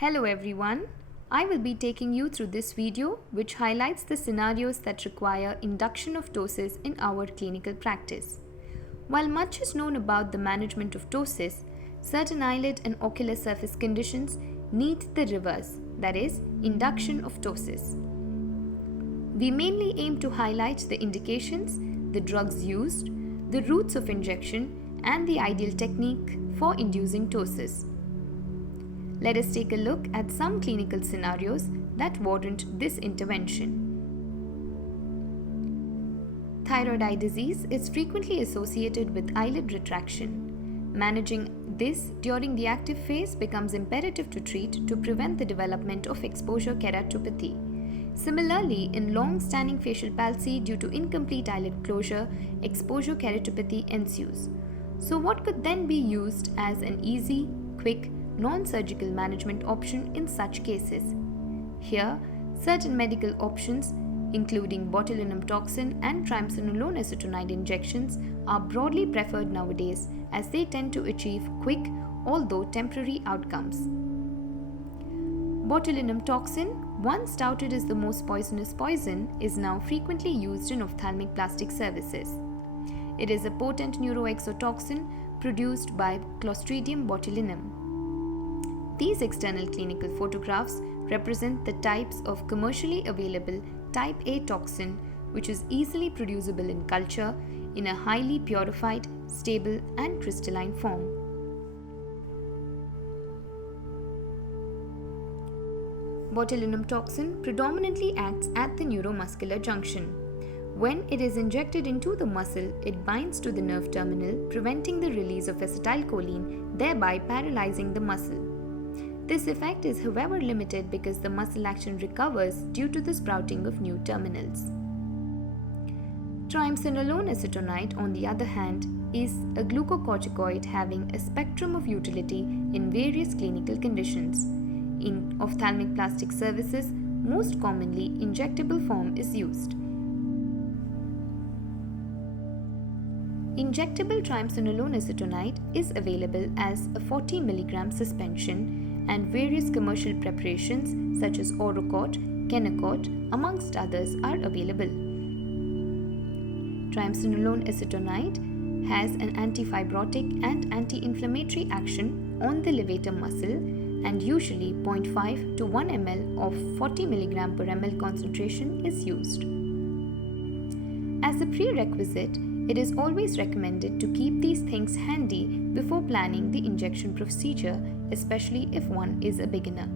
Hello everyone, I will be taking you through this video which highlights the scenarios that require induction of ptosis in our clinical practice. While much is known about the management of ptosis, certain eyelid and ocular surface conditions need the reverse, that is, induction of ptosis. We mainly aim to highlight the indications, the drugs used, the routes of injection, and the ideal technique for inducing ptosis. Let us take a look at some clinical scenarios that warrant this intervention. Thyroid eye disease is frequently associated with eyelid retraction. Managing this during the active phase becomes imperative to treat to prevent the development of exposure keratopathy. Similarly, in long-standing facial palsy due to incomplete eyelid closure, exposure keratopathy ensues. So what could then be used as an easy, quick, non-surgical management option in such cases? Here, certain medical options, including botulinum toxin and triamcinolone acetonide injections, are broadly preferred nowadays as they tend to achieve quick, although temporary outcomes. Botulinum toxin, once touted as the most poisonous poison, is now frequently used in ophthalmic plastic services. It is a potent neuroexotoxin produced by Clostridium botulinum. These external clinical photographs represent the types of commercially available type A toxin, which is easily producible in culture in a highly purified, stable and crystalline form. Botulinum toxin predominantly acts at the neuromuscular junction. When it is injected into the muscle, it binds to the nerve terminal, preventing the release of acetylcholine, thereby paralyzing the muscle. This effect is however limited because the muscle action recovers due to the sprouting of new terminals. Triamcinolone acetonide, on the other hand, is a glucocorticoid having a spectrum of utility in various clinical conditions. In ophthalmic plastic services, most commonly injectable form is used. Injectable triamcinolone acetonide is available as a 40 mg suspension, and various commercial preparations such as Orocort, Kenacort, amongst others are available. Triamcinolone acetonide has an antifibrotic and anti-inflammatory action on the levator muscle, and usually 0.5 to 1 ml of 40 mg per ml concentration is used. As a prerequisite, it is always recommended to keep these things handy before planning the injection procedure, especially if one is a beginner.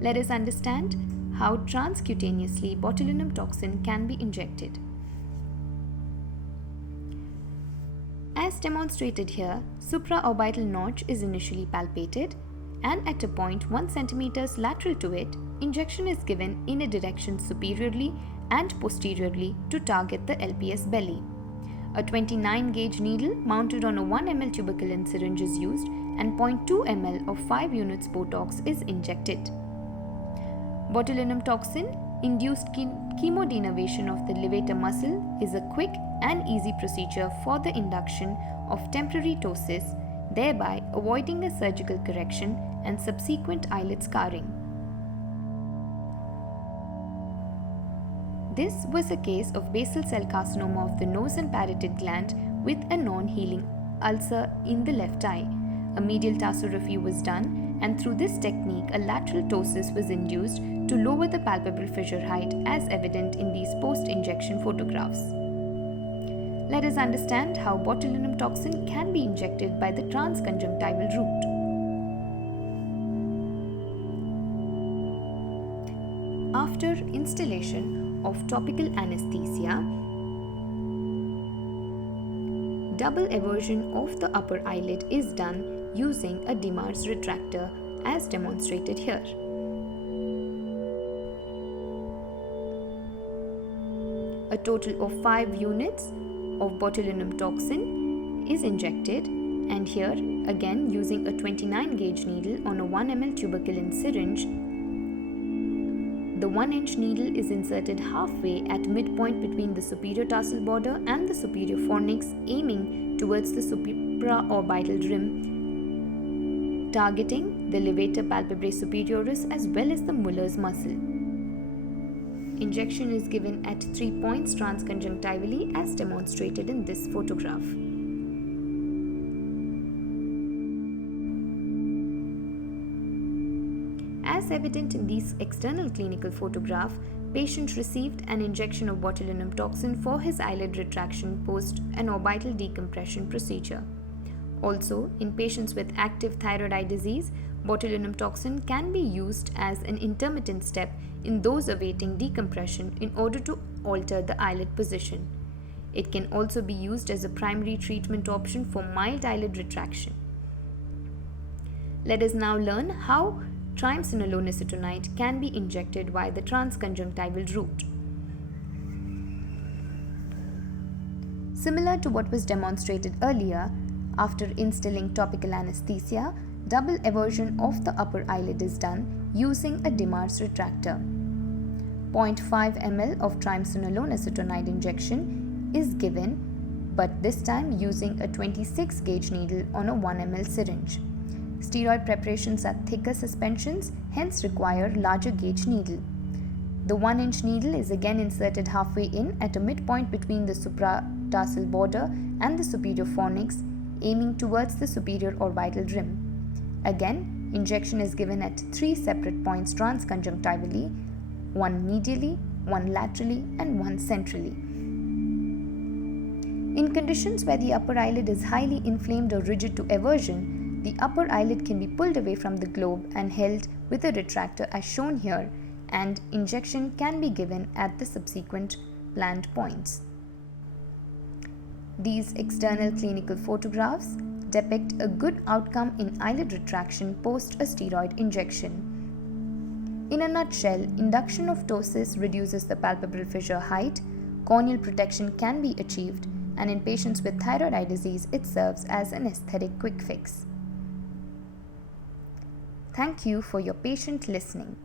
Let us understand how transcutaneously botulinum toxin can be injected. As demonstrated here, supraorbital notch is initially palpated, and at a point 1 cm lateral to it, injection is given in a direction superiorly and posteriorly to target the LPS belly. A 29 gauge needle mounted on a 1 ml tuberculin syringe is used, and 0.2 ml of 5 units Botox is injected. Botulinum toxin induced chemodenervation of the levator muscle is a quick and easy procedure for the induction of temporary ptosis, thereby avoiding a surgical correction and subsequent eyelid scarring. This was a case of basal cell carcinoma of the nose and parotid gland with a non-healing ulcer in the left eye. A medial tarsography was done, and through this technique a lateral ptosis was induced to lower the palpebral fissure height as evident in these post-injection photographs. Let us understand how botulinum toxin can be injected by the transconjunctival route. After installation of topical anesthesia, double eversion of the upper eyelid is done using a Demers retractor as demonstrated here. A total of 5 units of botulinum toxin is injected, and here again using a 29 gauge needle on a 1 ml tuberculin syringe, the 1-inch needle is inserted halfway at midpoint between the superior tarsal border and the superior fornix, aiming towards the supraorbital rim, targeting the levator palpebrae superioris as well as the Muller's muscle. Injection is given at 3 points transconjunctivally as demonstrated in this photograph. As evident in these external clinical photograph, patient received an injection of botulinum toxin for his eyelid retraction post an orbital decompression procedure. Also, in patients with active thyroid eye disease, botulinum toxin can be used as an intermittent step in those awaiting decompression in order to alter the eyelid position. It can also be used as a primary treatment option for mild eyelid retraction. Let us now learn how triamcinolone acetonide can be injected via the transconjunctival route. Similar to what was demonstrated earlier, after instilling topical anesthesia, double eversion of the upper eyelid is done using a Demers retractor. 0.5 ml of triamcinolone acetonide injection is given, but this time using a 26 gauge needle on a 1 ml syringe. Steroid preparations are thicker suspensions, hence require larger gauge needle. The 1-inch needle is again inserted halfway in at a midpoint between the supratarsal border and the superior fornix, aiming towards the superior orbital rim. Again, injection is given at 3 separate points transconjunctivally, 1 medially, 1 laterally, and 1 centrally. In conditions where the upper eyelid is highly inflamed or rigid to eversion, the upper eyelid can be pulled away from the globe and held with a retractor as shown here, and injection can be given at the subsequent planned points. These external clinical photographs depict a good outcome in eyelid retraction post a steroid injection. In a nutshell, induction of ptosis reduces the palpebral fissure height, corneal protection can be achieved, and in patients with thyroid eye disease, it serves as an aesthetic quick fix. Thank you for your patient listening.